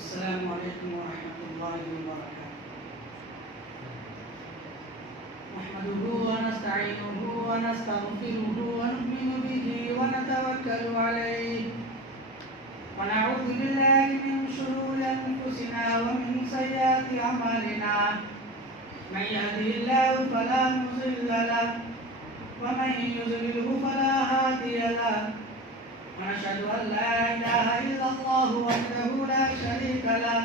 السلام علیکم ورحمۃ اللہ وبرکاتہ نحمده ونستعینه ونستغفره ونؤمن به ونتوکل علیہ ونعوذ باللہ من شرور انفسنا ومن سیئات اعمالنا من يهده الله فلا مضل له ومن يضلل فلا هادي له ونشهد أن لا إله إلا الله وحده لا شريك له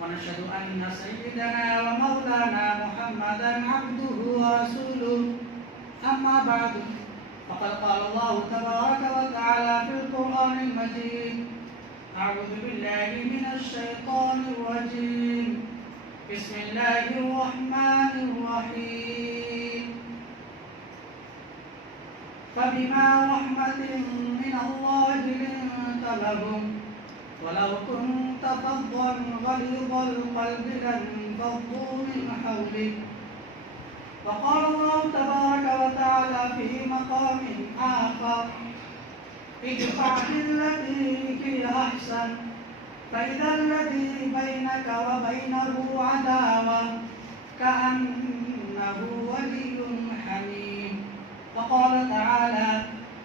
ونشهد أن سيدنا ومولانا محمدا عبده ورسوله أما بعد فقد قال الله تبارك وتعالى في القرآن المجيد أعوذ بالله من الشيطان الرجيم بسم الله الرحمن الرحيم فبما رحمة من الله لنت لهم ولو كنت فظا غليظ القلب لانفضوا من حولك وقال الله تبارك وتعالى في مقام آخر ادفع بالتي هي أحسن فإذا الذي بينك وبينه عداوة كأنه ولي حميم وقال تعالى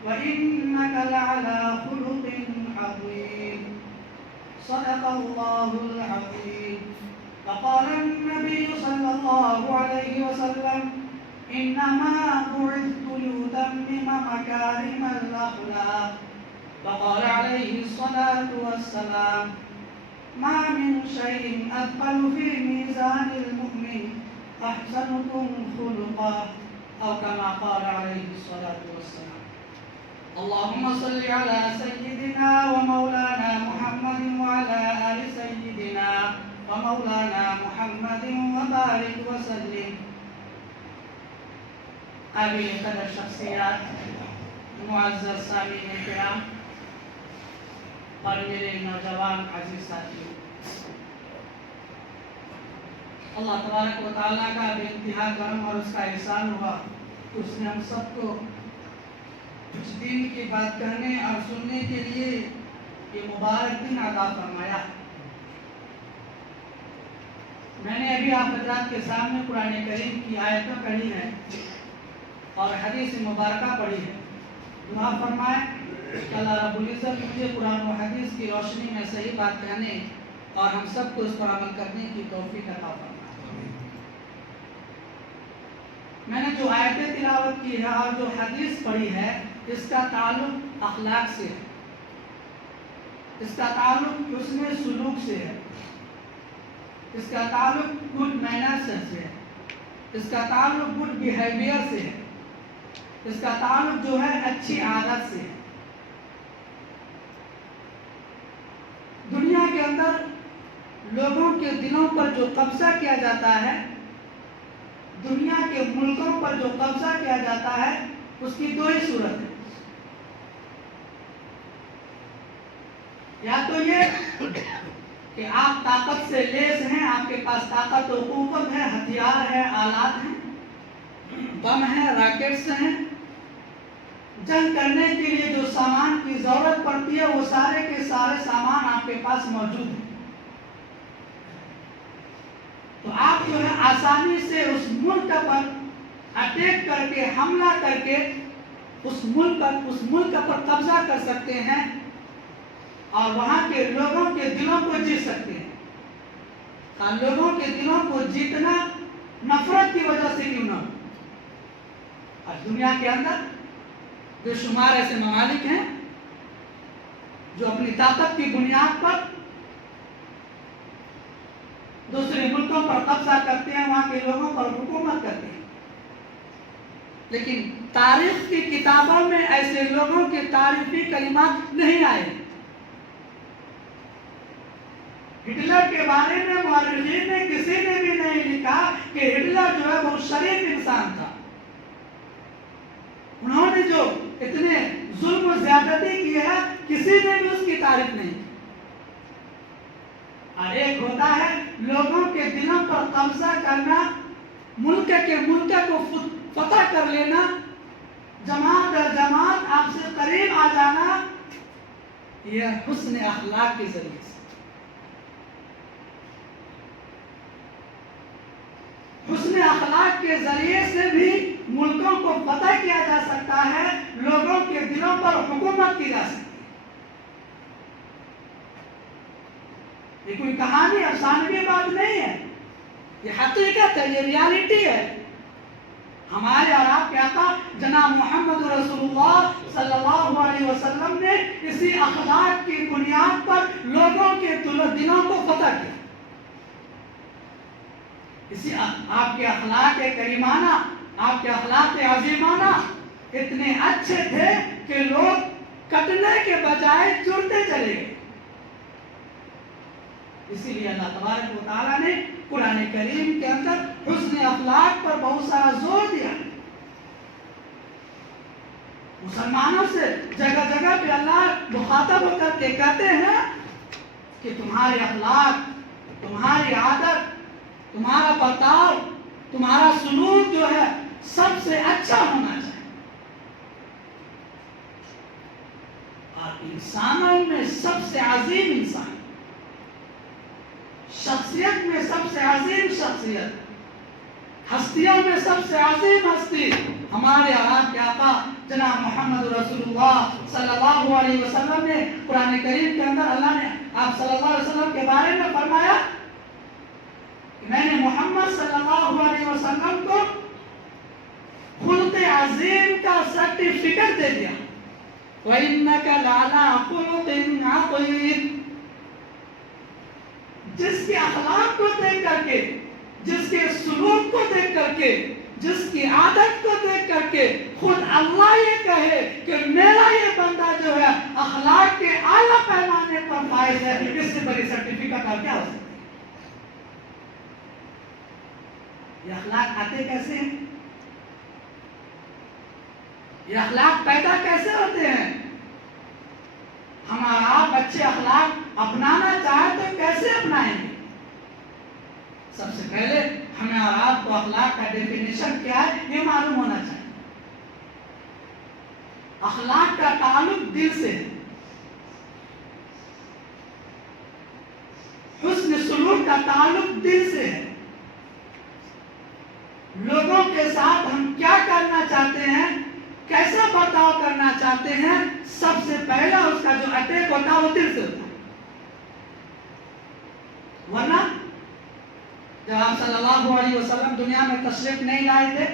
وإنك لعلى خلق عظيم صدق الله العظيم وقال النبي صلى الله عليه وسلم إنما بعثت لأتمم مكارم الأخلاق وقال عليه الصلاة والسلام ما من شيء أثقل في ميزان المؤمن أحسنكم خلقا أو كما قال عليه الصلاة والسلام اللهم صل على سيدنا ومولانا محمد وعلى آل سيدنا ومولانا محمد وبارك وسلم قابل قدر شخصیات معزز سامعین کرام اور میرے نوجوان عزیز ساتھیوں، اللہ تبارک و تعالیٰ کا بے انتہا کرم اور اس کا احسان ہوا، اس نے ہم سب کو کچھ دین کی بات کرنے اور سننے کے لیے یہ مبارک دن عطا فرمایا۔ میں نے ابھی آپ حضرات کے سامنے قرآن کریم کی آیتیں پڑھی ہیں اور حدیث مبارکہ پڑھی ہے۔ دعا فرمائے کہ اللہ رب العزت مجھے قرآن و حدیث کی روشنی میں صحیح بات کہنے اور ہم سب کو اس پر عمل کرنے کی توفیق عطا فرمائے۔ میں نے جو آیتیں تلاوت کی ہے اور جو حدیث پڑھی ہے، اس کا تعلق اخلاق سے ہے، اس کا تعلق حسن سلوک سے ہے، اس کا تعلق گڈ مینرز سے ہے، اس کا تعلق گڈ بیہیویئر سے ہے، اس کا تعلق جو ہے اچھی عادت سے ہے۔ دنیا کے اندر لوگوں کے دلوں پر جو قبضہ کیا جاتا ہے، دنیا کے ملکوں پر جو قبضہ کیا جاتا ہے، اس کی دو ہی صورت ہے۔ یا تو یہ کہ آپ طاقت سے لیس ہیں، آپ کے پاس طاقت و قوت ہے، ہتھیار ہے، آلات ہیں، بم ہیں، راکٹس ہیں، جنگ کرنے کے لیے جو سامان کی ضرورت پڑتی ہے وہ سارے کے سارے سامان آپ کے پاس موجود ہیں، تو آپ جو ہے آسانی سے اس ملک پر اٹیک کر کے، حملہ کر کے اس ملک پر قبضہ کر سکتے ہیں اور وہاں کے لوگوں کے دلوں کو جیت سکتے ہیں۔ اور لوگوں کے دلوں کو جیتنا نفرت کی وجہ سے کیوں نہ ہو۔ اور دنیا کے اندر بے شمار ایسے ممالک ہیں جو اپنی طاقت کی بنیاد پر دوسرے ملکوں پر قبضہ کرتے ہیں، وہاں کے لوگوں پر حکومت کرتے ہیں، لیکن تاریخ کی کتابوں میں ایسے لوگوں کے تعریفی کلمات نہیں آئے۔ ہٹلر کے بارے میں مورخین نے کسی نے بھی نہیں لکھا کہ ہٹلر جو ہے وہ شریف انسان تھا۔ انہوں نے جو اتنے ظلم و زیادتی کی ہے، کسی نے بھی اس کی تعریف نہیں کی۔ اور ایک ہوتا ہے لوگوں کے دلوں پر قبضہ کرنا، ملک کو فتح کر لینا، جماعت در جماعت آپ سے قریب آ جانا، یہ حسن اخلاق کے ذریعے سے۔ حسن اخلاق کے ذریعے سے بھی ملکوں کو فتح کیا جا سکتا ہے، لوگوں کے دلوں پر حکومت کی جا سکتی ہے۔ یہ کوئی کہانی افسانوی بات نہیں ہے، یہ حقیقت ہے، یہ ریالٹی ہے۔ ہمارے اور آپ کے آقا جناب محمد رسول اللہ صلی اللہ علیہ وسلم نے اسی اخلاق کی بنیاد پر لوگوں کے دلوں کو فتح کیا۔ اسی آپ کے اخلاق کریمانہ، آپ کے اخلاق عظیمانہ اتنے اچھے تھے کہ لوگ کٹنے کے بجائے جڑتے چلے گئے۔ اسی لیے اللہ تبارک و تعالیٰ نے قرآن کریم کے اندر حسن اخلاق پر بہت سارا زور دیا۔ مسلمانوں سے جگہ جگہ پہ اللہ مخاطب ہو کر کے کہتے ہیں کہ تمہارے اخلاق، تمہاری عادت، تمہارا برتاؤ، تمہارا سلوک جو ہے سب سے اچھا ہونا چاہیے۔ اور انسانوں میں سب سے عظیم انسان، شخصیت میں سب سے عظیم شخصیت، ہستیوں میں سب سے عظیم ہستی ہمارے اور آپ کے آقا جناب محمد رسول اللہ صلی اللہ علیہ وسلم نے قرآن کریم کے اندر اللہ نے آپ صلی اللہ علیہ وسلم کے بارے میں فرمایا کہ میں نے محمد صلی اللہ علیہ وسلم کو خلق عظیم کا سرٹیفکیٹ دے دیا۔ وَإِنَّكَ لَعَلَىٰ خُلُقٍ عَظِيمٍ۔ جس کے اخلاق کو دیکھ کر کے، جس کے سلوک کو دیکھ کر کے، جس کی عادت کو دیکھ کر کے خود اللہ یہ کہے کہ میرا یہ بندہ جو ہے اخلاق کے اعلیٰ پیمانے پر فائز ہے، اس سے بڑی سرٹیفکیٹ اور کیا ہو سکتی ہے؟ یہ اخلاق آتے کیسے ہیں؟ یہ اخلاق پیدا کیسے ہوتے ہیں؟ ہمارا آپ اچھے اخلاق اپنانا چاہے تو کیسے اپنائیں گے؟ سب سے پہلے ہمیں اور آپ کو اخلاق کا ڈیفینیشن کیا ہے یہ معلوم ہونا چاہیے۔ اخلاق کا تعلق دل سے ہے، حسن سلوک کا تعلق دل سے ہے۔ لوگوں کے ساتھ ہم کیا کرنا چاہتے ہیں، کیسا برتاؤ کرنا چاہتے ہیں، سب سے پہلا اس کا جو اٹیک ہوتا ہے وہ دل سے ہوتا ہے۔ ورنہ جب آپ صلی اللہ علیہ وسلم دنیا میں تشریف نہیں لائے تھے،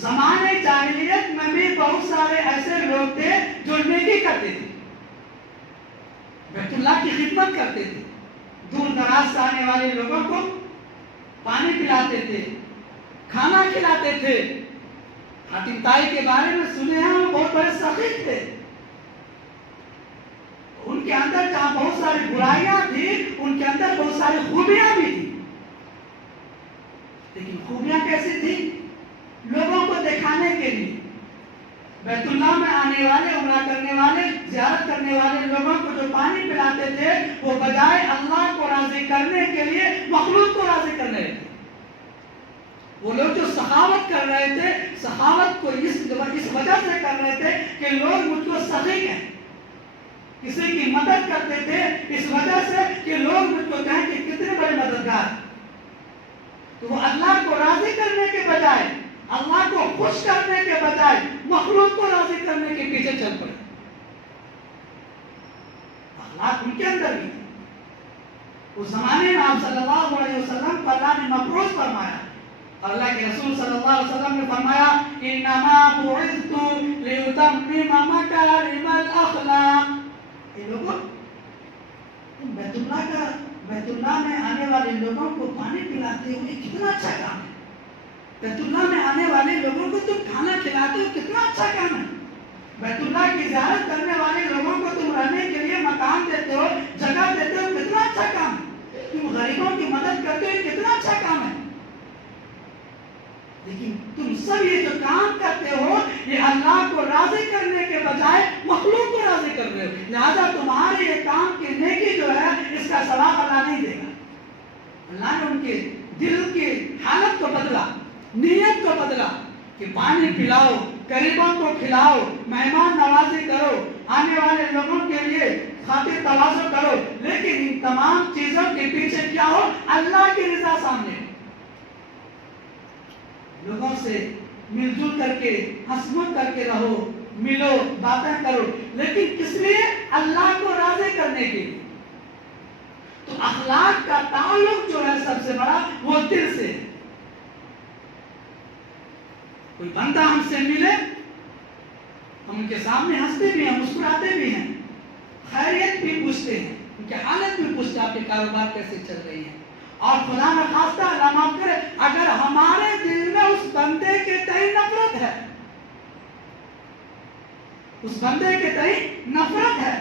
زمانے جاہلیت میں بھی بہت سارے ایسے لوگ تھے جو نیکی کرتے تھے، بیت اللہ کی خدمت کرتے تھے، دور دراز سے آنے والے لوگوں کو پانی پلاتے تھے، کھانا کھلاتے تھے۔ حاتم طائی کے بارے میں سنے ہیں، وہ بہت بڑے سخی تھے، ان کے اندر جہاں بہت ساری برائیاں تھی ان کے اندر بہت ساری خوبیاں بھی تھی، لیکن خوبیاں کیسی تھی؟ لوگوں کو دکھانے کے لیے بیت اللہ میں آنے والے، عمرہ کرنے والے، زیارت کرنے والے لوگوں کو جو پانی پلاتے تھے وہ بجائے اللہ کو راضی کرنے کے لیے مخلوق کو راضی کر رہے تھے۔ وہ لوگ جو سخاوت کر رہے تھے، سخاوت کو اس وجہ سے کر رہے تھے کہ لوگ مجھ کو سخی کہیں، کسی کی مدد کرتے تھے اس وجہ سے کہ لوگ مجھ کو کہیں کہ کتنے بڑے مددگار۔ تو وہ اللہ کو راضی کرنے کے بجائے، اللہ کو خوش کرنے کے بجائے مخلوق کو راضی کرنے کے پیچھے چل پڑے۔ اخلاق ان کے اندر بھی تھے۔ اس زمانے میں آپ صلی اللہ علیہ وسلم کو اللہ نے مبعوث فرمایا، اور اللہ کے رسول صلی اللہ علیہ وسلم نے فرمایا انما بعثت لاتمم مکارم الاخلاق۔ یہ لوگوں بیت اللہ میں آنے والے لوگوں کو پانی پلاتے ہو، یہ کتنا اچھا کام ہے۔ بیت اللہ میں آنے والے لوگوں کو تم کھانا کھلاتے ہو، کتنا اچھا کام ہے۔ بیت اللہ کی زیارت کرنے والے لوگوں کو تم رہنے کے لیے مکان دیتے ہو، جگہ دیتے ہو، کتنا اچھا کام ہے۔ تم غریبوں کی مدد کرتے ہو، کتنا اچھا کام ہے۔ لیکن تم سب یہ جو کام کرتے ہو یہ اللہ کو راضی کرنے کے بجائے مخلوق کو راضی کر رہے ہو، لہذا تمہارے یہ کام کی نیکی جو ہے اس کا ثواب اللہ نہیں دے گا۔ اللہ نے ان کے دل کی حالت کو بدلا، نیت کو بدلا کہ پانی پلاؤ، غریبوں کو کھلاؤ، مہمان نوازی کرو، آنے والے لوگوں کے لیے خاطر تواضع کرو، لیکن ان تمام چیزوں کے پیچھے کیا ہو؟ اللہ کی رضا سامنے۔ لوگوں سے مل جل کر کے ہنس مت کر کے رہو، ملو، باتیں کرو، لیکن کس لیے؟ اللہ کو راضی کرنے کے لیے۔ تو اخلاق کا تعلق جو ہے سب سے بڑا وہ دل سے۔ کوئی بندہ ہم سے ملے، ہم ان کے سامنے ہنستے بھی ہیں، مسکراتے بھی ہیں، خیریت بھی پوچھتے ہیں، ان کے حالت بھی پوچھتے ہیں، آپ کے کاروبار کیسے چل رہی ہے۔ اور خدا نہ خواستہ اللہ معاف کرے، اگر ہمارے دل میں اس بندے کے تئیں نفرت ہے، اس بندے کے تئیں نفرت ہے،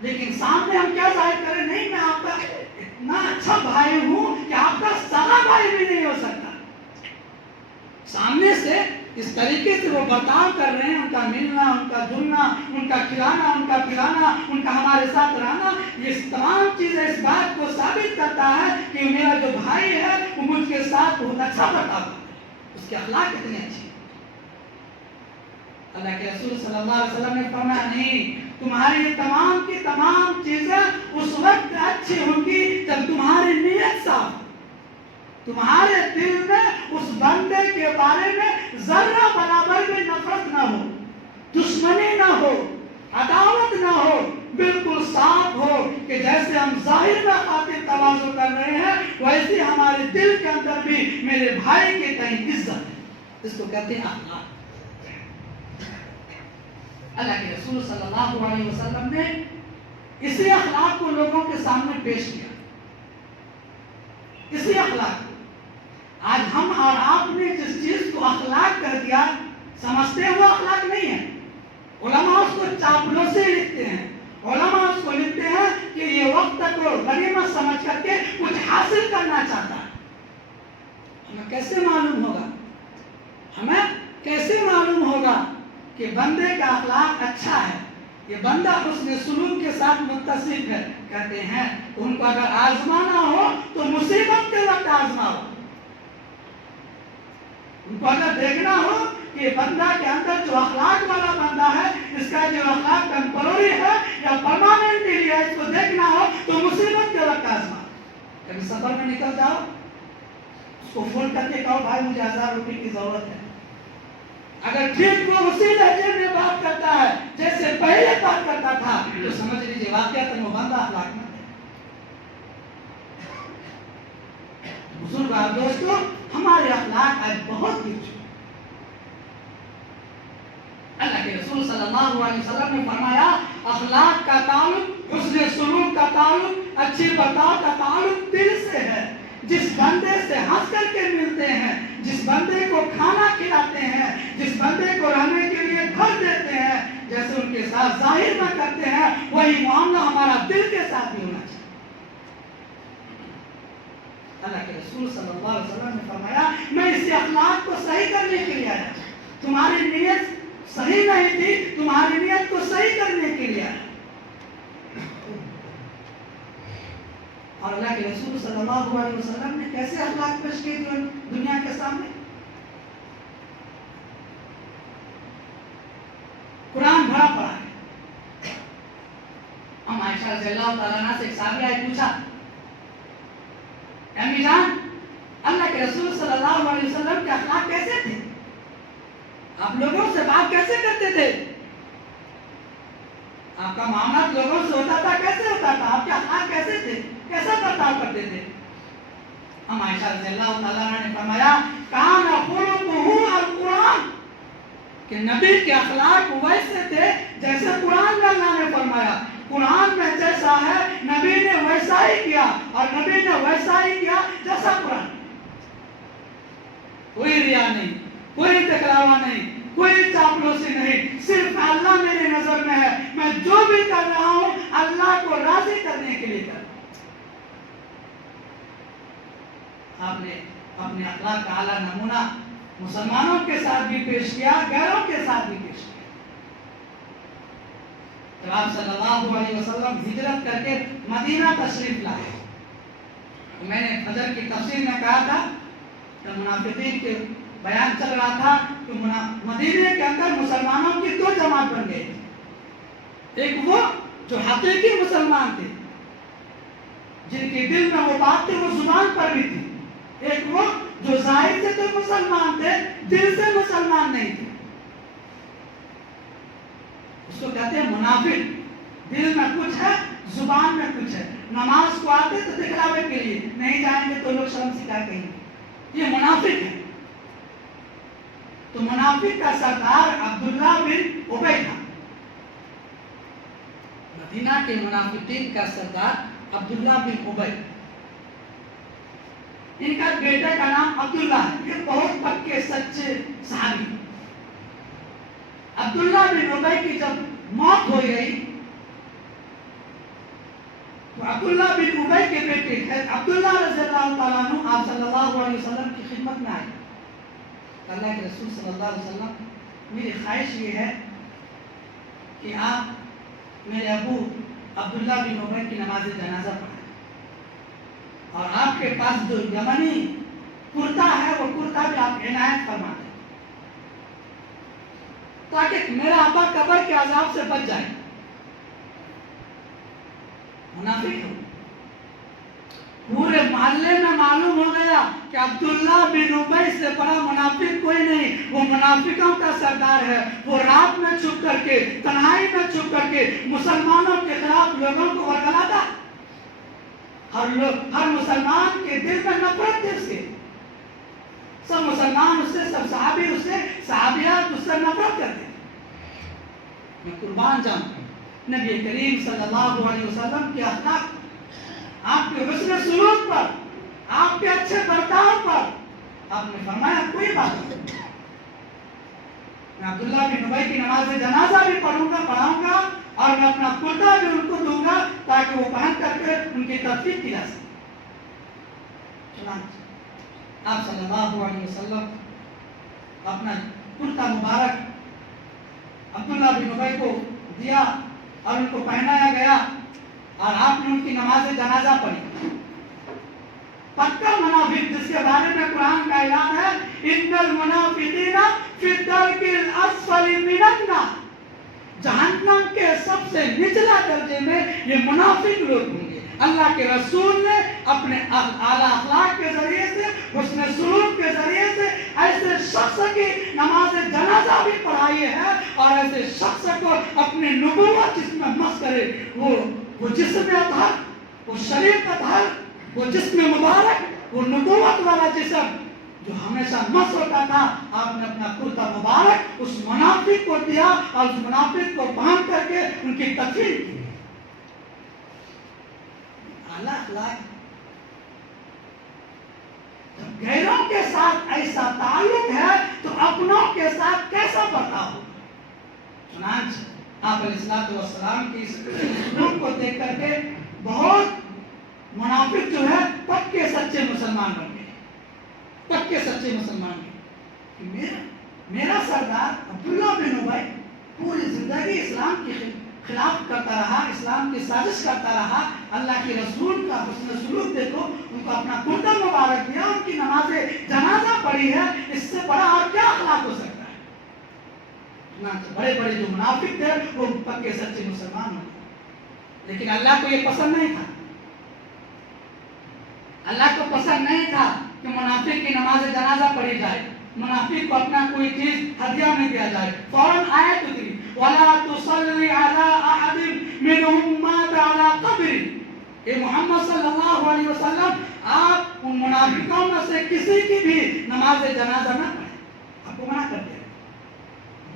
لیکن سامنے ہم کیا ظاہر کریں؟ نہیں، میں آپ کا اتنا اچھا بھائی ہوں کہ آپ کا سگا بھائی بھی نہیں ہو سکتا۔ سامنے سے اس طریقے سے وہ برتاؤ کر رہے ہیں، ان کا ملنا، ان کا جلنا، ان کا کھلانا، ان کا پلانا، ان کا ہمارے ساتھ رہنا، یہ تمام چیزیں اس بات کو ثابت کرتا ہے کہ میرا جو بھائی ہے وہ مجھ کے ساتھ بہت اچھا برتاؤ کرتا ہے، اس کے اخلاق کتنے اچھے ہیں۔ اللہ کے رسول صلی اللہ علیہ وسلم نے فرمایا، نہیں، تمہاری یہ تمام کی تمام چیزیں اس وقت اچھی ہوں گی جب تمہاری نیت صاف، تمہارے دل میں اس بندے کے بارے میں ذرہ برابر بھی نفرت نہ ہو، دشمنی نہ ہو، عداوت نہ ہو، بالکل صاف ہو کہ جیسے ہم ظاہر میں خاطر تواضع کر رہے ہیں ویسے ہمارے دل کے اندر بھی میرے بھائی کے تئیں عزت ہے۔ اس کو کہتے ہیں اخلاق۔ اللہ کے رسول صلی اللہ علیہ وسلم نے اسی اخلاق کو لوگوں کے سامنے پیش کیا، اسی اخلاق کو۔ آج ہم اور آپ نے جس چیز کو اخلاق کر دیا سمجھتے ہیں وہ اخلاق نہیں ہے۔ علماء اس کو چاپلوسی لکھتے ہیں، علماء اس کو لکھتے ہیں کہ یہ وقت کو غنیمت سمجھ کر کے کچھ حاصل کرنا چاہتا ہے۔ ہمیں کیسے معلوم ہوگا؟ ہمیں کیسے معلوم ہوگا کہ بندے کا اخلاق اچھا ہے، یہ بندہ حسن سلوک کے ساتھ متصف ہے؟ کہتے ہیں ان کو اگر آزمانا ہو تو مصیبت کے وقت آزماؤ، ان کو اگر دیکھنا ہو کہ بندہ کے اندر جو اخلاق والا بندہ ہے، اس کا جو اخلاق ٹیمپرری ہے یا پرماننٹلی ہے، اس کو دیکھنا ہو تو مصیبت کے وقت آزماؤ۔ کبھی سفر میں نکل جاؤ، اس کو فون کر کے کہو بھائی مجھے 1000 روپے کی ضرورت ہے، اگر ٹھیک وہ اسی لہجے میں بات کرتا ہے جیسے پہلے بات کرتا تھا تو سمجھ لیجیے واقعات وہ بندہ اخلاق مند ہے۔ بزرگ اور دوستوں، ہمارے اخلاق آج بہت گر چکے۔ اللہ کے رسول صلی اللہ علیہ وسلم نے فرمایا اخلاق کا تعلق، حسن سلوک کا تعلق، اچھی برتاؤ کا تعلق دل سے ہے۔ جس بندے سے ہنس کر کے ملتے ہیں، جس بندے کو کھانا کھلاتے ہیں، جس بندے کو رہنے کے لیے گھر دیتے ہیں، جیسے ان کے ساتھ ظاہر نہ کرتے ہیں وہی معاملہ ہمارا دل کے ساتھ بھی ہونا چاہیے۔ اللہ کے رسول صلی اللہ علیہ وسلم نے فرمایا میں اس اخلاق کو صحیح کرنے کے لیے آیا، تمہاری نیت صحیح نہیں تھی، تمہاری نیت کو صحیح کرنے کے لیے آیا۔ اور اللہ کے رسول صلی اللہ علیہ وسلم نے کیسے اخلاق پیش کیے دنیا کے سامنے؟ قرآن بھرا پڑا ہے۔ ام عائشہ رضی اللہ تعالیٰ عنہ سے ایک صحابی آئے پوچھا، امی جان اللہ کے رسول صلی اللہ علیہ وسلم کے اخلاق کیسے تھے؟ آپ لوگوں سے بات کیسے کرتے تھے؟ آپ کا معاملات لوگوں سے ہوتا تھا کیسے ہوتا تھا؟ آپ کے اخلاق کیسے تھے؟ کیسا برتاؤ کرتے تھے؟ ام عائشہ رضی اللہ تعالیٰ عنہ نے فرمایا کان خلقہ القرآن، کہ نبی کے اخلاق ویسے تھے جیسے قرآن میں اللہ نے فرمایا، قرآن میں جیسا ہے نبی نے ویسا ہی کیا، اور نبی نے ویسا ہی کیا جیسا قرآن۔ کوئی ریا نہیں، کوئی دکھلاوا نہیں، کوئی چاپلوسی نہیں، صرف اللہ میرے نظر میں ہے، میں جو بھی کر رہا ہوں اللہ کو راضی کرنے کے لیے کر رہا ہوں۔ آپ نے اپنے اخلاق کا اعلیٰ نمونہ مسلمانوں کے ساتھ بھی پیش کیا، غیروں کے ساتھ بھی پیش کیا۔ جب آپ صلی اللہ علیہ وسلم ہجرت کر کے مدینہ تشریف لائے، میں نے فجر کی تفسیر میں کہا تھا کہ منافقین کے بیان چل رہا تھا کہ مدینے کے اندر مسلمانوں کی دو جماعت بن گئی، ایک وہ جو حقیقی مسلمان تھے جن کے دل میں وہ بات تھی وہ زبان پر بھی تھی، ایک وہ جو ظاہر سے تو مسلمان تھے، دل سے مسلمان نہیں تھے. اس کو کہتے ہیں منافق. دل میں کچھ ہے، زبان میں کچھ ہے. نماز کو آتے تو دکھلاوے کے لیے، نہیں جائیں گے تو لوگ شرم سکھا کہیں گے. یہ منافق ہے. تو منافق کا سردار عبداللہ بن ابی تھا. مدینہ کے منافقین کا سردار عبداللہ بن ابی. ان کا بیٹے کا نام عبداللہ ہے. یہ بہت پکے سچے صحابی. عبداللہ بن ابی کی جب موت ہو گئی تو عبداللہ بن ابی کے بیٹے عبداللہ رضی اللہ تعالیٰ عنہ آپ صلی اللہ علیہ وسلم کی خدمت میں آئے. اللہ کے رسول صلی اللہ علیہ وسلم، میری خواہش یہ ہے کہ آپ میرے ابو عبداللہ بن ابی کی نماز جنازہ پڑھائیں، اور آپ کے پاس جو یمنی کرتا ہے وہ کرتا بھی آپ عنایت فرما دیں تاکہ میرا ابا قبر کے عذاب سے بچ جائے. منافق ہو. پورے محلے میں معلوم ہو گیا کہ عبداللہ بن ابی سے بڑا منافق کوئی نہیں. وہ منافقوں کا سردار ہے. وہ رات میں چھپ کر کے، تنہائی میں چھپ کر کے مسلمانوں کے خلاف لوگوں کو ورگلاتا. ہر مسلمان کے دل میں نفرت تھی اس کے. سب مسلمان اس سے، سب صحابی اس سے، صحابیات اس سے نفرت کرتے. میں قربان جاؤں نبی کریم صلی اللہ علیہ وسلم کے اخلاق، آپ کے حسن سلوک پر، آپ کے اچھے برتاؤ پر. آپ نے فرمایا کوئی بات نہیں، میں عبداللہ بن ابی کی نماز جنازہ بھی پڑھاؤں گا اور میں اپنا کرتا بھی ان کو دوں گا تاکہ وہ پہن کر کے ان کی تدفین کی جا سکے. چنانچہ آپ صلی اللہ علیہ وسلم اپنا کرتا مبارک عبداللہ بن ابی کو دیا اور ان کو پہنایا گیا اور آپ نے ان کی نماز جنازہ پڑھی. پکا منافق جس کے بارے میں قرآن کا اعلان ہے، ان المنافقین فی الدرک الاسفل من النار. جہنم کے سب سے نچلا درجے میں یہ منافق لوگ ہوں گے. اللہ کے رسول نے اپنے اعلیٰ اخلاق کے ذریعے سے، حسن سلوک کے ذریعے سے ایسے شخص کی نماز جنازہ بھی پڑھائی ہے اور ایسے شخص کو اپنے نبوت جس میں مس کرے، وہ جسم اطہر، وہ شریف اطہر، وہ جسم مبارک، وہ نبوت والا جسم جو ہمیشہ مس ہوتا تھا، آپ نے اپنا کرتا مبارک اس منافق کو دیا اور اس منافق کو باندھ کر کے ان کی تدفین کی. اعلیٰ اخلاق. جب غیروں کے ساتھ ایسا تعلق ہے تو اپنوں کے ساتھ کیسا برتاؤ ہوگا. چنانچہ آپ علیہ السلام کی اس سلوک کو دیکھ کر کے بہت منافق جو ہے پکے سچے مسلمان بن گئے. پکے سچے مسلمان بن گئے. میرا سردار عبداللہ بن ابی پوری زندگی اسلام کی خلاف کرتا رہا، اسلام کی سازش کرتا رہا. اللہ کے رسول کا حسن سلوک دیکھو، ان کو اپنا کرتا مبارک دیا، ان کی نماز جنازہ پڑھی ہے. اس سے بڑا اور کیا اخلاق ہو سکتا ہے. بڑے بڑے جو منافق تھے وہ پکے سچے مسلمان ہوتے. لیکن اللہ کو یہ پسند نہیں تھا. اللہ کو پسند نہیں تھا کہ منافق کی نماز جنازہ پڑھی جائے، منافق کو اپنا کوئی چیز ہدیہ میں دیا جائے. فوراً آیت اتری وَلَا تُصَلِّ عَلَىٰ أَحَدٍ مِّنْهُمْ مَاتَ عَلَىٰ قَبْرٍ. اے محمد صلی اللہ علیہ وسلم، آپ ان منافقوں میں سے کسی کی بھی نماز جنازہ نہ پڑھیں. آپ کو منع کر دیا.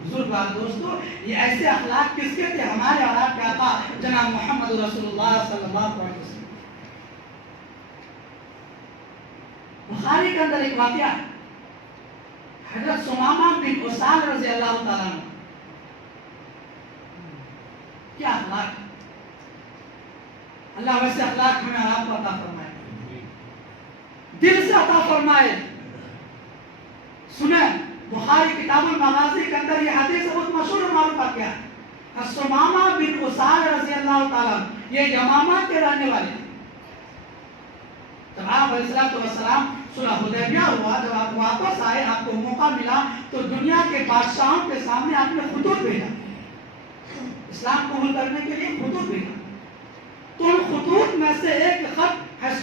بزرگ بات دوستو، یہ ایسے اخلاق کس کے تھے؟ ہمارے اور آپ کے آقا جناب محمد رسول اللہ صلی اللہ علیہ وسلم. بخاری کے اندر ایک واقعہ ہے. حضرت ثمامہ بن اسال رضی اللہ تعالیٰ عنہ، کیا اخلاق. اللہ ویسے اخلاق ہمیں اور آپ کو عطا فرمائے، دل سے عطا فرمائے. سنیں، بخاری کتاب المغازی کے اندر یہ حدیث بہت مشہور اور معروف واقعہ ہے. ثمامہ بن اسال رضی اللہ تعالیٰ یہ یمامہ کے رہنے والے ہیں. جب آپ علیہ السلام صلح حدیبیہ ہوا، جب آپ واپس آئے، آپ کو موقع ملا تو دنیا کے بادشاہوں کے سامنے آپ نے خطوط بھیجا، اسلام قبول کرنے کے لیے خطوط بھیجا. تو ان خطوط میں سے ایک خط ہے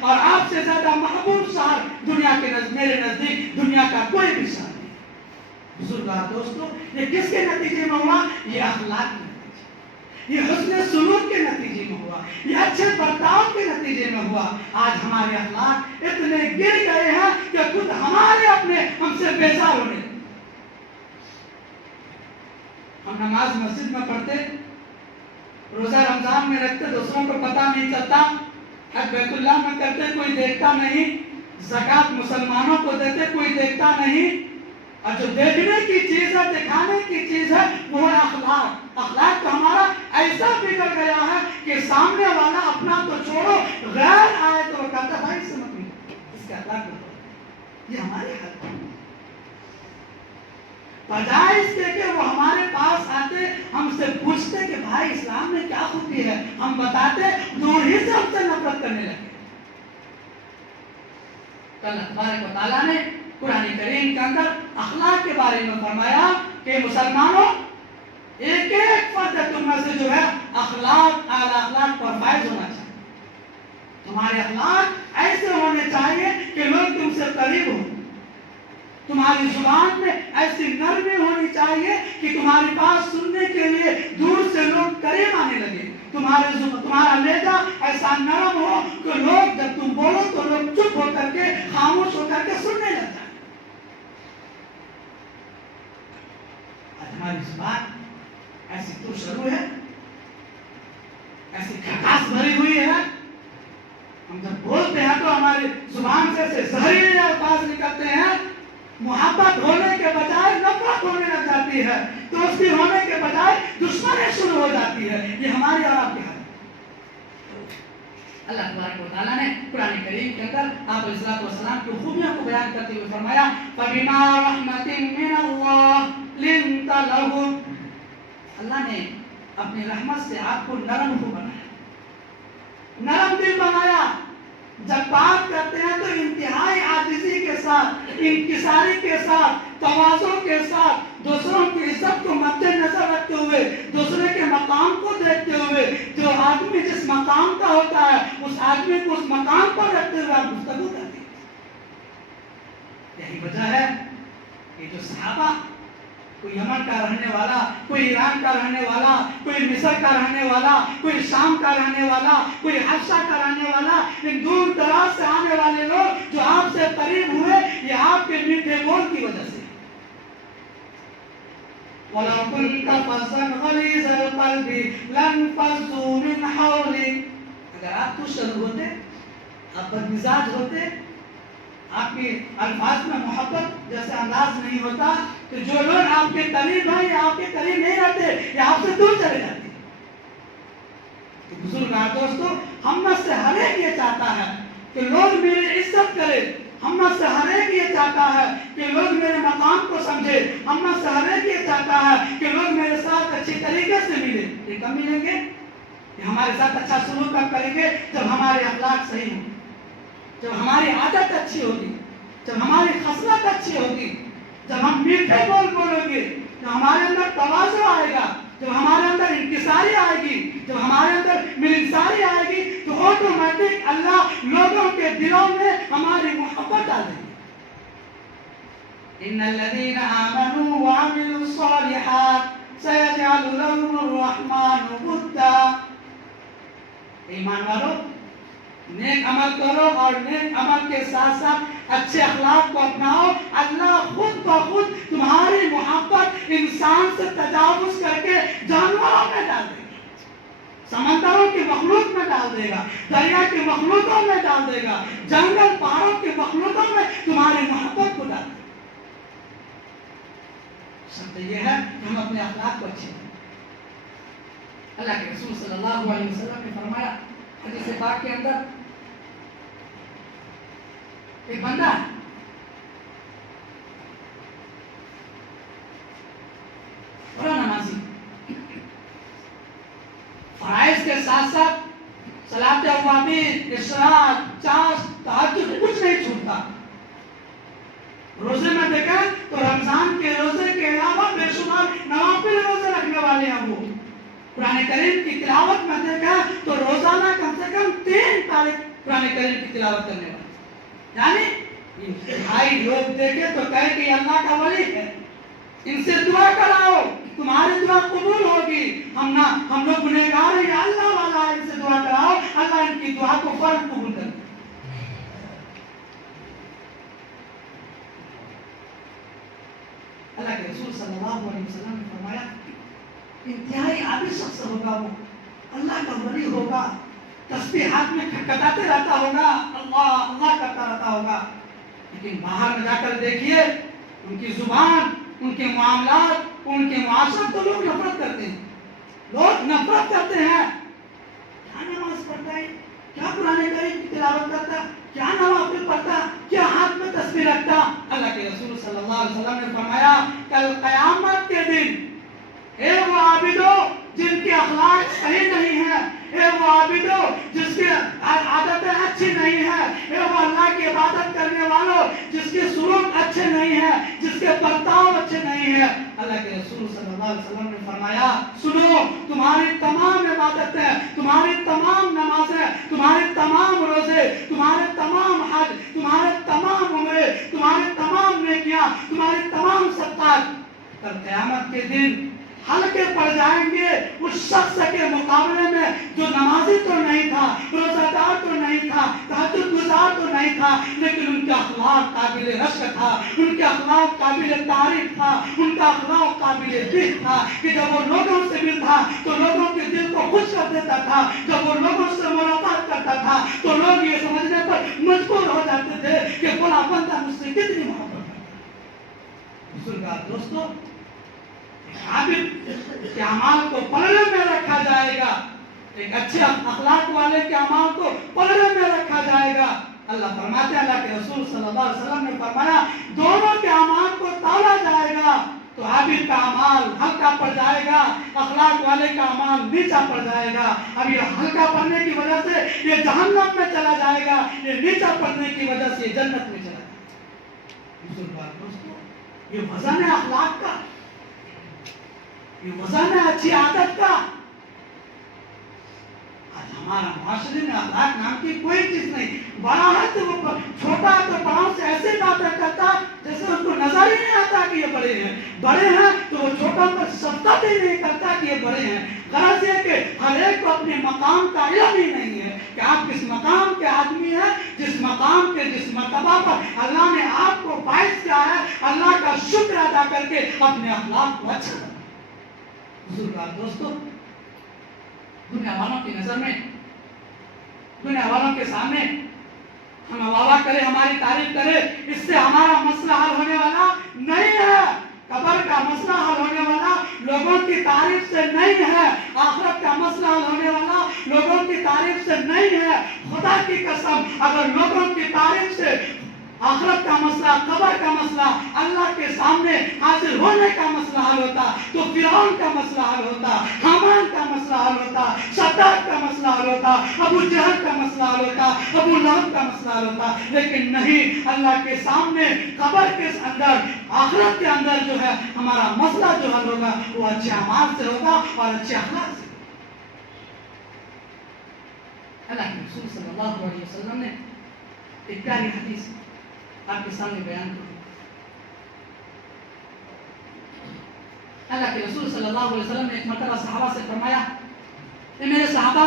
اور آپ سے زیادہ محبوب شہر دنیا کے میرے نزدیک دنیا کا کوئی بھی شہر نہیں۔ بزرگار دوستو، یہ کس کے نتیجے میں ہوا؟ یہ اخلاق کے نتیجے، یہ حسن سلوک کے نتیجے میں ہوا، یہ اچھے برتاؤ کے نتیجے میں ہوا۔ آج ہمارے اخلاق اتنے گر گئے ہیں کہ خود ہمارے اپنے ہم سے بیزار ہونے لگے۔ ہم نماز مسجد میں پڑھتے، روزہ رمضان میں رکھتے، دوسروں کو پتہ نہیں چلتا، حج بیت اللہ میں کرتے، کوئی دیکھتا نہیں، زکوٰۃ مسلمانوں کو دیتے، کوئی دیکھتا نہیں، اور جو دیکھنے کی چیز ہے، دکھانے کی چیز ہے، وہ ہے اخلاق۔ اخلاق تو ہمارا ایسا بگڑ گیا ہے کہ سامنے والا اپنا تو چھوڑو، غیر آئے تو وہ کہتا بھائی اس سے مت ملو، اس کا اخلاق بتاؤ۔ یہ ہمارے حق ہے، بجائے اس کے کہ وہ ہمارے پاس آتے، ہم سے پوچھتے کہ بھائی اسلام میں کیا خوبی ہے، ہم بتاتے، دور ہی سے ہم سے نفرت کرنے لگے۔ کل اللہ تبارک و تعالیٰ نے قرآن کریم کے اندر اخلاق کے بارے میں فرمایا کہ مسلمانوں، ایک ایک فرد تم میں سے جو ہے اخلاق، اعلیٰ اخلاق پر فائز ہونا چاہیے۔ تمہارے اخلاق ایسے ہونے چاہیے کہ لوگ تم سے قریب ہوں، تمہاری زبان میں ایسی نرمی ہونی چاہیے کہ تمہاری بات سننے کے لیے دور سے لوگ قریب آنے لگے، تمہارا لہجہ ایسا نرم ہو کہ لوگ جب تم بولو تو لوگ چپ ہو کر کے، خاموش ہو کر کے سننے لگ جائیں۔ آج ہماری زبان ایسی تو شروع ہے، ایسی کھٹاس بھری ہوئی ہے، ہم جب بولتے ہیں تو ہماری زبان سے زہریلے الفاظ نکلتے ہیں، محبت ہونے کے بجائے نفرت ہونے لگ جاتی ہے، دوستی ہونے کے بجائے دشمنی شروع ہو جاتی ہے۔ یہ ہماری اور آپ کی حالت ہے۔ اللہ تبارک و تعالیٰ نے قرآن کریم کے اندر آپ علیہ السلام کی خوبیوں کو بیان کرتے ہوئے فرمایا فَبِمَا رَحْمَةٍ مِّنَ اللَّهِ لِنْتَ لَهُمْ، اللہ نے اپنی رحمت سے آپ کو نرم ہو بنایا، نرم دل بنایا۔ جب بات کرتے ہیں تو انتہائی عاجزی کے ساتھ، انکساری کے ساتھ، تواضع کے ساتھ، دوسروں کی عزت کو مد نظر رکھتے ہوئے، دوسرے کے مقام کو دیکھتے ہوئے، جو آدمی جس مقام کا ہوتا ہے اس آدمی کو اس مقام پر رکھتے ہوئے آپ گفتگو کرتے ہیں۔ یہی وجہ ہے کہ جو صحابہ، کوئی یمن کا رہنے والا، کوئی ایران کا رہنے والا، کوئی مصر کا رہنے والا، کوئی شام کا رہنے والا، کوئی حبشہ کا رہنے والا، ان دور دراز سے آنے والے لوگ جو آپ سے قریب ہوئے، یہ آپ کے میٹھے بول کی وجہ سے۔ وَلَوْ كُنْتَ فَظًّا غَلِيظَ الْقَلْبِ لَانفَضُّوا مِنْ حَوْلِكَ، اگر آپ تو شر ہوتے، آپ بدمزاج ہوتے، آپ کے الفاظ میں محبت جیسے انداز نہیں ہوتا، تو جو لوگ آپ کے قریب ہیں یا آپ کے قریب نہیں رہتے یا آپ سے دور چلے جاتے۔ تو بزرگار دوستو، ہم میں سے ہر ایک یہ چاہتا ہے کہ لوگ میری عزت کرے، ہم میں سے ہر ایک یہ چاہتا ہے کہ لوگ میرے مقام کو سمجھے، ہم میں سے ہر ایک یہ چاہتا ہے کہ لوگ میرے ساتھ اچھی طریقے سے ملے۔ یہ کب ملیں گے؟ یہ ہمارے ساتھ اچھا سلوک کب کریں گے؟ جب ہمارے اخلاق صحیح ہوں، جب ہماری عادت اچھی ہوگی، جب ہماری خصلت اچھی ہوگی، جب ہم میٹھے بول بولیں گے، جب ہمارے اندر تواضع آئے گا، جب ہمارے اندر انکساری آئے گی، جب ہمارے اندر ملنساری آئے گی، تو آٹومیٹک اللہ لوگوں کے دلوں میں ہماری محبت ڈالے گی۔ ان الذين آمنوا وعملوا الصالحات سيجعل لهم الرحمن ودا، ایمان والو، نیک عمل کرو اور نیک عمل کے ساتھ ساتھ اچھے اخلاق کو اپناؤ، اللہ خود بخود تمہاری محبت انسان سے تجاوز کر کے جانوروں میں ڈال دے گا، سمندروں کی مخلوق میں ڈال دے گا، دریا کی مخلوقوں میں ڈال دے گا، جنگل پہاڑوں کی مخلوقوں میں تمہاری محبت کو ڈال دے گا۔ شرط یہ ہے کہ ہم اپنے اخلاق کو اچھے کریں۔ اللہ کے رسول صلی اللہ علیہ وسلم نے فرمایا حدیث پاک کے اندر، ایک بندہ ہے، بڑا نمازی، فرائض کے ساتھ ساتھ صلاۃ اوابین، اشراق، چاش، تہجد کچھ نہیں چھوڑتا۔ روزے میں دیکھا تو رمضان کے روزے کے علاوہ بے شمار نوافل روزے رکھنے والے ہیں وہ۔ قرآن کریم کی تلاوت میں دیکھا تو روزانہ کم سے کم 3 پارے قرآن کریم کی تلاوت کرنے والے. یعنی بھائی لوگ دیکھے تو کہے کہ یہ اللہ کا ولی ہے، ان سے دعا کراؤ تمہاری دعا قبول ہوگی. ہم لوگ گنہگار ہیں، یہ اللہ والا ہے، ان سے دعا کراؤ، اللہ ان کی دعا کو فوراً قبول کر. اللہ کے رسول صلی اللہ علیہ وسلم نے فرمایا انتہائی عابد شخص ہوگا وہ، اللہ کا ولی ہوگا، تسبیح ہاتھ میں کھٹکھٹاتے رہتا ہوگا، اللہ اللہ کرتا رہتا ہوگا، لیکن باہر میں جا کر دیکھیے ان کی زبان، ان کے معاملات، ان کے معاشرت تو لوگ نفرت کرتے ہیں. لوگ نفرت کرتے ہیں. کیا نماز پڑھتا ہے، کیا قرآن کریم کی تلاوت کرتا، کیا نوافل پڑھتا، کیا ہاتھ میں تسبیح رکھتا. اللہ کے رسول صلی اللہ علیہ وسلم نے فرمایا کل قیامت کے دن اے وہ عابدو جن کے اخلاق صحیح نہیں ہے، اے وہ عابدو جس کی عادتیں اچھی نہیں ہیں، اے وہ اللہ کی عبادت کرنے والوں جس کے سلوک اچھے نہیں ہیں، جس کے برتاؤ اچھے نہیں ہیں. اللہ کے رسول صلی اللہ علیہ وسلم نے فرمایا سنو، تمہاری تمام عبادتیں، تمہاری تمام نمازیں، تمہارے تمام روزے، تمہارے تمام حج، تمہارے تمام عمرے، تمہارے تمام نیکیاں، تمہاری تمام صدقات کل قیامت کے دن ہلکے پڑ جائیں گے اس شخص کے مقابلے میں جو نمازی تو نہیں تھا، روزہ دار تو نہیں تھا، تہجد گزار تو نہیں تھا، لیکن ان کا اخلاق قابل رشک تھا، ان کے اخلاق قابل تعریف تھا، ان کا اخلاق قابل ذکر تھا کہ جب وہ لوگوں سے ملتا تو لوگوں کے دل کو خوش کر دیتا تھا، جب وہ لوگوں سے ملاقات کرتا تھا تو لوگ یہ سمجھنے پر مجبور ہو جاتے تھے کہ فلاں بندہ مجھ سے کتنی محبت کرتا ہے. بزرگار دوستو، عابد کے اعمال کو پلڑے میں رکھا جائے گا، ایک اچھے اخلاق والے کے اعمال کو پلڑے میں رکھا جائے گا. اللہ فرماتے ہیں، اللہ کے رسول صلی اللہ علیہ وسلم نے فرمایا دونوں کے اعمال کو تولا جائے گا تو عابد کا اعمال ہلکا پڑ جائے گا، اخلاق والے کا اعمال نیچا پڑ جائے گا. اب یہ ہلکا پڑنے کی وجہ سے یہ جہنم میں چلا جائے گا، یہ نیچا پڑنے کی وجہ سے یہ جنت میں چلا جائے گا. دوستو، یہ وزن ہے اخلاق کا، یہ وزن ہے اچھی عادت کا. آج ہمارا معاشرے میں اخلاق نام کی کوئی چیز نہیں. بڑا ہے تو وہ چھوٹا ہے تو بڑوں سے ایسے باتیں کرتا جیسے اس کو نظر ہی نہیں آتا کہ یہ بڑے ہیں. بڑے ہیں تو وہ چھوٹوں پر شفقت ہی نہیں کرتا کہ یہ بڑے ہیں. غرض یہ کہ ہر ایک کو اپنے مقام کا علم ہی نہیں ہے کہ آپ کس مقام کے آدمی ہیں. جس مقام کے جس مرتبہ پر اللہ نے آپ کو باعث کیا ہے، اللہ کا شکر ادا کر کے اپنے اخلاق کو اچھا. بزرگار دوستو، دنیا والوں کی نظر میں، دنیا والوں کے سامنے ہم واہ کرے، ہماری تعریف کرے، اس سے ہمارا مسئلہ حل ہونے والا نہیں ہے. قبر کا مسئلہ حل ہونے والا لوگوں کی تعریف سے نہیں ہے، آخرت کا مسئلہ حل ہونے والا لوگوں کی تعریف سے نہیں ہے. خدا کی قسم اگر لوگوں کی تعریف سے آخرت کا مسئلہ، قبر کا مسئلہ، اللہ کے سامنے حاضر ہونے کا مسئلہ حل ہوتا تو فرعون کا مسئلہ حل ہوتا، حامان کا مسئلہ حل ہوتا، شداد کا مسئلہ حل ہوتا، ابو جہل کا مسئلہ حل ہوتا، ابو لہب کا مسئلہ حل ہوتا. لیکن نہیں، اللہ کے سامنے قبر کے اندر، آخرت کے اندر جو ہے ہمارا مسئلہ جو حل ہوگا وہ اچھے اعمال سے ہوگا اور اچھے اخلاق سے. اللہ کے رسول صلی اللہ علیہ وسلم نے ایک پیاری حدیث آپ کے سامنے بیان کروں. اللہ کے رسول صلی اللہ علیہ وسلم نے ایک مرتبہ صحابہ سے فرمایا کہ میرے صحابہ،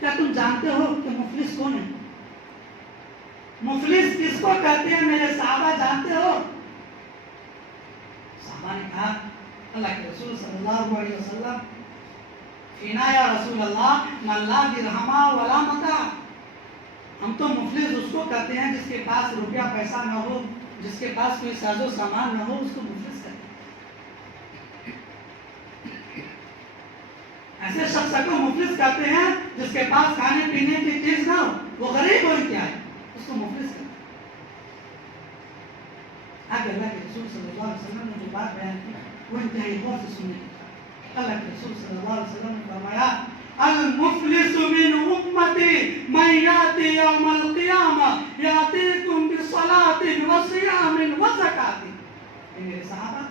کیا تم جانتے ہو کہ مفلس کون ہے؟ مفلس کس کو کہتے ہیں میرے صحابہ، جانتے ہو؟ صحابہ نے کہا اللہ کے رسول صلی اللہ علیہ وسلم، فینا یا رسول اللہ من لا درہم ولا متاع. ہم تو مفلس اس کو کہتے ہیں جس کے پاس روپیہ پیسہ نہ ہو، جس کے پاس کوئی ساز و سامان نہ ہو، اس کو مفلس کہتے ہیں. ایسے شخص کو مفلس کہتے ہیں جس کے پاس کھانے پینے کی چیز نہ ہو، وہ غریب ہو کیا ہے، اس کو مفلس کہتے ہیں. آگے اللہ کے رسول صلی اللہ علیہ وسلم نے جو بات بیان کی وہ انتہائی غور سے سننے کی. اللہ کے رسول صلی اللہ علیہ وسلم نے فرمایا المفلس من امتی من یاتی یوم القیامہ یاتیکم بصلاۃ وصیام وزکاۃ. میرے صحابہ،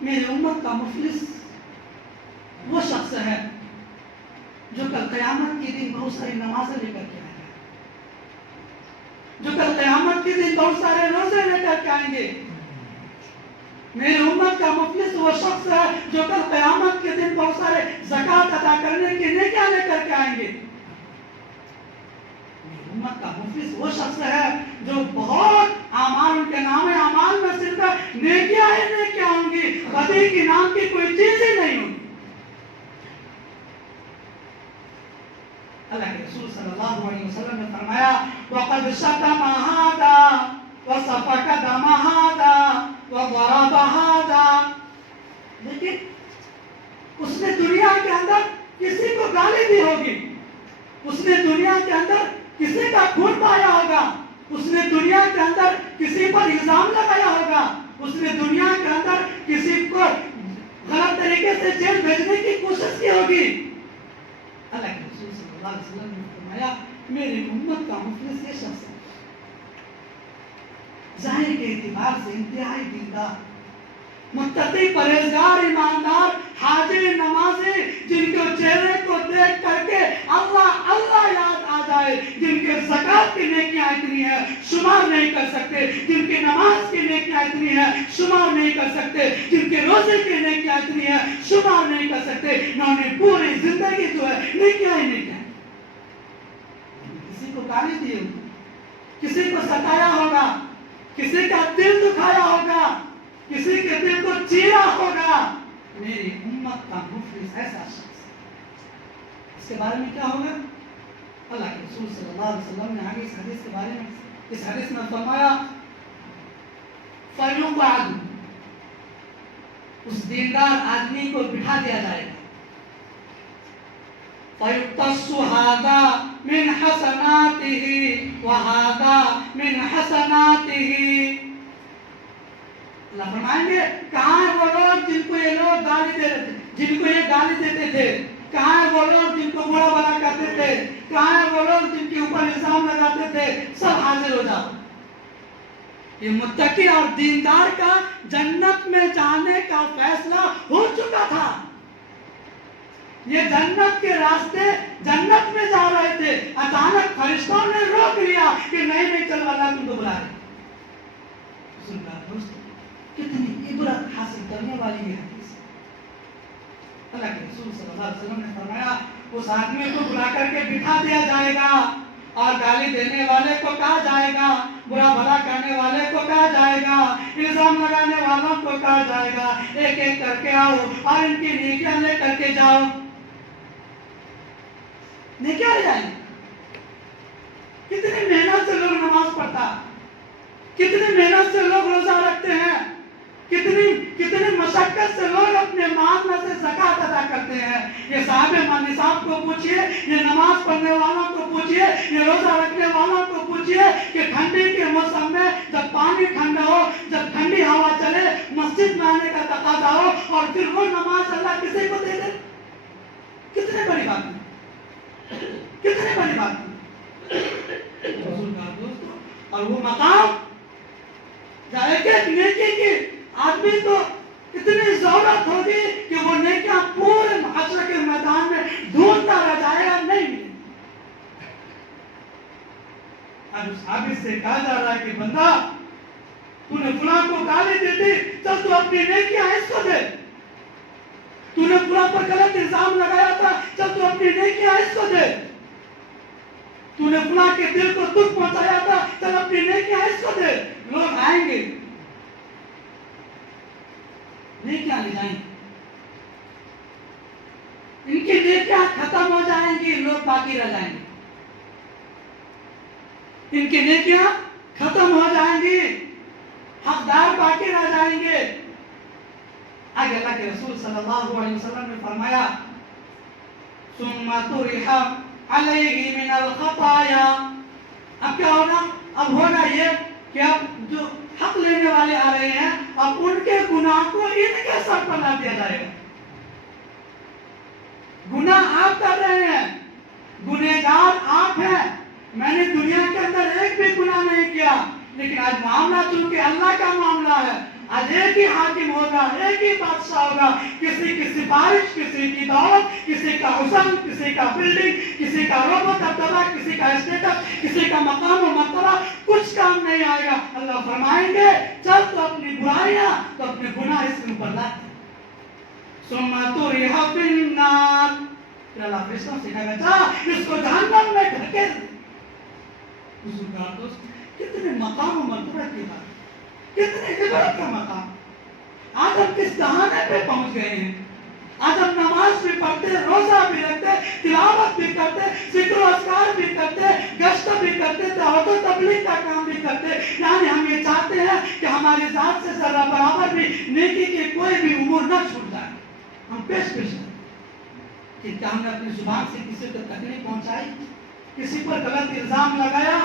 میرے امت کا مفلس وہ شخص ہے جو کل قیامت کے دن بہت ساری نمازیں لے کر کے آئیں گے، جو کل قیامت کے دن بہت سارے روزے لے کر کے آئیں گے. میری امت کا مفلس وہ شخص ہے جو کل قیامت کے دن بہت سارے زکوٰۃ ادا کرنے کے نیکیاں لے کر کے آئیں گے. میری امت کا مفلس وہ شخص ہے جو بہت اعمال، ان کے نام اعمال میں صرف نیکیاں ہی نیکیاں ہوں گی، بدی کی نام کی کوئی چیز ہی نہیں ہوگی. اللہ کے رسول صلی اللہ علیہ وسلم نے فرمایا وَقَدْ شَتَمَ هَذَا وَسَفَكَ دَمَ هَذَا وَضَرَبَ هَذَا. لیکن اس نے دنیا کے اندر کسی کو گالی دی ہوگی، اس نے دنیا کے اندر کسی کا خون پایا ہوگا، اس نے دنیا کے اندر کسی پر الزام لگایا ہوگا، اس نے دنیا کے اندر کسی کو غلط طریقے سے جیل بھیجنے کی کوشش کی ہوگی. اللہ کے رسول صلی اللہ علیہ وسلم نے فرمایا میری امت کا مفلس یہ شخص ہے ظاہر کے اعتبار سے انتہائی دیندار، متقی، پرہیزگار، ایماندار، حاجی، نمازی، جن کے چہرے کو دیکھ کر کے اللہ اللہ یاد آ جائے، جن کے زکوٰۃ کی نیکیاں اتنی ہیں شمار نہیں کر سکتے، جن کی نماز کی نیکیاں اتنی ہیں شمار نہیں کر سکتے، جن کے روزے کی نیکیاں اتنی ہیں شمار نہیں کر سکتے. انہوں نے پوری زندگی جو ہے نیکیاں ہی نیکیاں. کسی کو گالی دی ہوگی، کسی کو ستایا ہوگا، کسی کا دل دکھایا ہوگا، کسی کے دل کو چیرا ہوگا. میری امت کا مفلس ایسا شخص ہے. اس کے بارے میں کیا ہوگا؟ اللہ کے رسول صلی اللہ علیہ وسلم نے آگے اس حدیث کے بارے میں اس حدیث میں فرمایا فَيُقْعَدُ، اس دیندار آدمی کو بٹھا دیا جائے گا. فَيُقْتَصُّ هَذَا مِنْ حَسَنَاتِهِ وَهَذَا مِنْ حَسَنَاتِهِ. اللہ فرمائیں گے کہاں ہیں وہ لوگ جن کو یہ لوگ گالی دے رہے تھے، جن کو یہ گالی دیتے تھے؟ کہاں ہیں وہ لوگ جن کو برا بھلا کرتے تھے؟ کہاں ہیں وہ لوگ جن کے اوپر الزام لگاتے تھے؟ سب حاضر ہو جاؤ. یہ متقی اور دیندار کا جنت میں جانے کا فیصلہ ہو چکا تھا. یہ جنت کے راستے جنت میں جا رہے تھے، اچانک فرشتوں نے روک لیا کہ نہیں نہیں چلو اللہ تم کو بلا رہے. کتنی عبرت حاصل کرنے والی یہ حدیث. اللہ کے رسول صلی اللہ علیہ وسلم نے فرمایا اس آدمی کو بلا کر کے بٹھا دیا جائے گا اور گالی دینے والے کو کہا جائے گا، برا بھلا کرنے والے کو کہا جائے گا، الزام لگانے والوں کو کہا جائے گا ایک ایک کر کے آؤ اور ان کی نیکیاں لے کر کے جاؤ. نیکیاں لے جائیں. کتنی محنت سے لوگ نماز پڑھتا، کتنی محنت سے لوگ روزہ رکھتے ہیں، کتنی مشقت سے لوگ اپنے مال میں سے زکوٰۃ ادا کرتے ہیں. یہ صاحب نصاب کو پوچھئے، یہ نماز پڑھنے والوں کو پوچھئے، یہ روزہ رکھنے والوں کو پوچھئے کہ ٹھنڈی کے موسم میں جب پانی ٹھنڈا ہو، جب ٹھنڈی ہوا چلے، مسجد میں آنے کا تقاضا ہو اور پھر وہ نماز اللہ کسی کو دے دے. کتنے بڑی بات ہے، کتنے بڑی بات ہے حضور کا دوستو. اور وہ مقام جہاں ایک ایک نیکی کی آدمی کو اتنی ضرورت ہوگی کہ وہ نیکیاں پورے محشر کے میدان میں ڈھونڈتا رہ جائے گا، نہیں ملے. اب اس حدیث سے کہا جا رہا ہے کہ بندہ تو نے فلاں کو گالی دی تھی، چل تو اپنی نیکیاں اس کو دے. تو نے فلاں پر غلط الزام لگایا تھا، چل تو اپنی نیکیاں اس کو دے. تو نے فلاں کے دل کو دکھ پہنچایا تھا، چل اپنی نیکیاں اس کو دے. لوگ آئیں گے، نیکیاں لے جائیں گے، ان کی نیکیاں ختم ہو جائیں گی، لوگ باقی رہ جائیں گے. ان کی نیکیاں ختم ہو جائیں گی، حقدار باقی رہ جائیں گے. آگے اللہ کے رسول صلی اللہ علیہ وسلم نے فرمایا ثم طرح علیہ من الخطایا. اب کیا ہوگا؟ اب ہوگا یہ کہ اب جو حق لینے والے آ رہے ہیں اب ان کے گناہ کو ان کے سر پر لا دیا جائے گا. گناہ آپ کر رہے ہیں، گنہگار آپ ہیں. میں نے دنیا کے اندر ایک بھی گناہ نہیں کیا، لیکن آج معاملہ چونکہ اللہ کا معاملہ ہے، آج ایک ہی حاکم ہوگا، ایک ہی بادشاہ ہوگا. کسی کی سفارش، کسی کی دعوت، کسی کا حسن، کسی کا بلڈنگ، کسی کا رتبہ دبدبہ، کسی کا اسٹیٹس، کسی کا مقام و مرتبہ کچھ کام نہیں آئے گا. اللہ فرمائیں گے چل تو اپنی برائیاں، تو اپنے گناہ اس کے اوپر لاتے. ثم طرح فی النار، پھر اللہ فرشتوں سے کہے گا اس کو جہنم میں دھکیل دے. بزرگان دوست، کتنے مقام و مرتبہ کی بات، کتنے عبرت کا مقام. آج ہم کس دہانے پہ پہنچ گئے ہیں. آج ہم نماز بھی پڑھتے، روزہ بھی رکھتے، تلاوت بھی کرتے، ذکر و اذکار بھی کرتے، گشت بھی کرتے، دعوت و تبلیغ کا کام بھی کرتے. یعنی ہم یہ چاہتے ہیں کہ ہماری ذات سے ذرہ برابر بھی نیکی کے کوئی بھی امور نہ چھوٹ جائے. ہم پیش کرتے کہ کیا ہم نے اپنی زبان سے کسی کو تکلیف پہنچائی، کسی پر غلط الزام لگایا،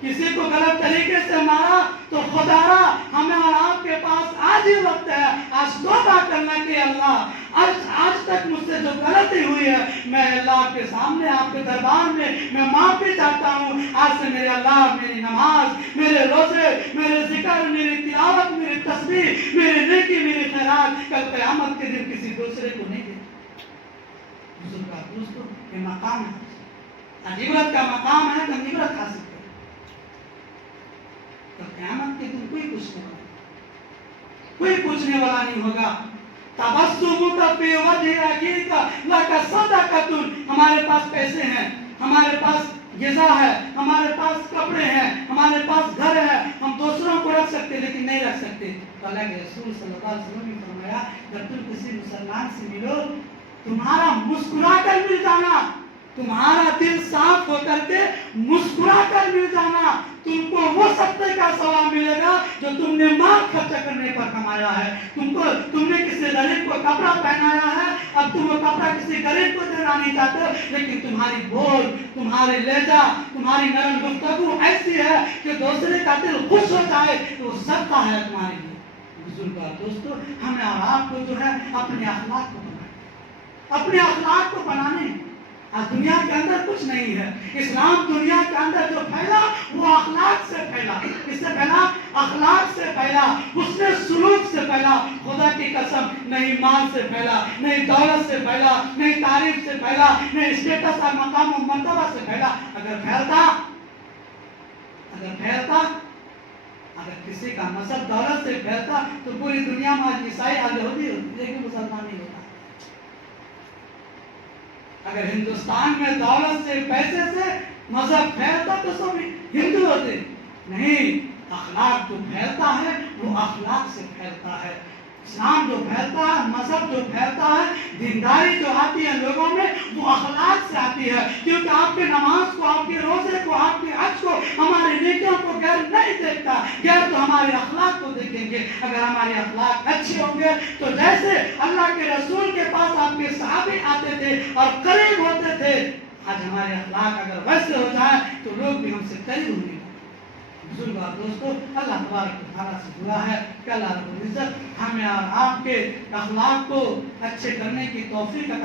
کسی کو غلط طریقے سے مارا، تو خدا را ہمیں اور آپ کے پاس آج ہی وقت ہے آج توبہ کرنا کہ اللہ آج تک مجھ سے جو غلطی ہوئی ہے میں اللہ کے سامنے آپ کے دربار میں معافی چاہتا ہوں. آج سے میرے اللہ میری نماز، میرے روزے، میرے ذکر، میری تلاوت، میری تسبیح، میری نیکی، میری خیرات کل قیامت کے دن کسی دوسرے کو نہیں دے. بزرگان دوستو، یہ مقام ہے، عبرت کا مقام ہے کہ عبرت حاصل کریں. تو قیامت کے دن کوئی پوچھنے والا نہیں، کوئی پوچھنے والا نہیں ہوگا. تبسمک فی وجہ اخیک لک صدقۃ. ہمارے پاس پیسے ہیں، ہمارے پاس غذا ہے، ہمارے پاس کپڑے ہیں، ہمارے پاس گھر ہے، ہم دوسروں کو رکھ سکتے لیکن نہیں رکھ سکتے. تو اللہ کے رسول صلی اللہ علیہ وسلم نے فرمایا جب تم کسی مسلمان سے ملو تمہارا مسکرا کر مل جانا، تمہارا دل صاف ہو کر کے مسکرا کر مل جانا، تم کو وہ صدقے کا ثواب ملے گا جو تم نے مال خرچ کرنے پر کمایا ہے. تم نے کسی غریب کو کپڑا پہنایا ہے، اب تم وہ کپڑا کسی غریب کو دینا نہیں چاہتے، لیکن تمہاری بول، تمہاری لہجہ، تمہاری نرم گفتگو ایسی ہے کہ دوسرے کا دل خوش ہو جائے تو وہ صدقہ ہے تمہارے لیے. بزرگان دوستو، ہمیں اور آپ کو جو ہے اپنے اخلاق کو بنانا، اپنے اخلاق کو بنانے. آج دنیا کے اندر کچھ نہیں ہے. اسلام دنیا کے اندر جو پھیلا وہ اخلاق سے پھیلا. کس سے پھیلا؟ اخلاق سے پھیلا، حسن سلوک سے پھیلا. خدا کی قسم نہیں مال سے پھیلا، نہیں دولت سے پھیلا، نہیں تعریف سے پھیلا، نہیں اسٹیٹس اور مقام و مرتبہ سے پھیلا. اگر کسی کا مذہب دولت سے پھیلتا تو پوری دنیا میں آج عیسائی آج یہودی ہوتی لیکن مسلمان نہیں ہوتا. اگر ہندوستان میں دولت سے، پیسے سے مذہب پھیلتا تو سب ہندو ہوتے. نہیں، اخلاق جو پھیلتا ہے وہ اخلاق سے پھیلتا ہے. اسلام جو پھیلتا ہے، مذہب جو پھیلتا ہے، دینداری جو آتی ہے لوگوں میں وہ اخلاق سے آتی ہے. کیونکہ آپ کے نماز کو، آپ کے روزے کو، آپ کے حج کو، ہماری نیکیوں کو غیر نہیں دیکھتا، غیر تو ہمارے اخلاق کو دیکھیں گے. اگر ہمارے اخلاق اچھے ہوں گے تو جیسے اللہ کے رسول کے پاس آپ کے صحابی آتے تھے اور قریب ہوتے تھے، آج ہمارے اخلاق اگر ویسے ہو جائے تو لوگ بھی ہم سے قریب ہوں گے. بزرگان دوستو، اللہ تبارک و تعالیٰ سے دعا ہے کہ اللہ رب العزت ہمیں اور آپ کے اخلاق کو اچھے کرنے کی توفیق عطا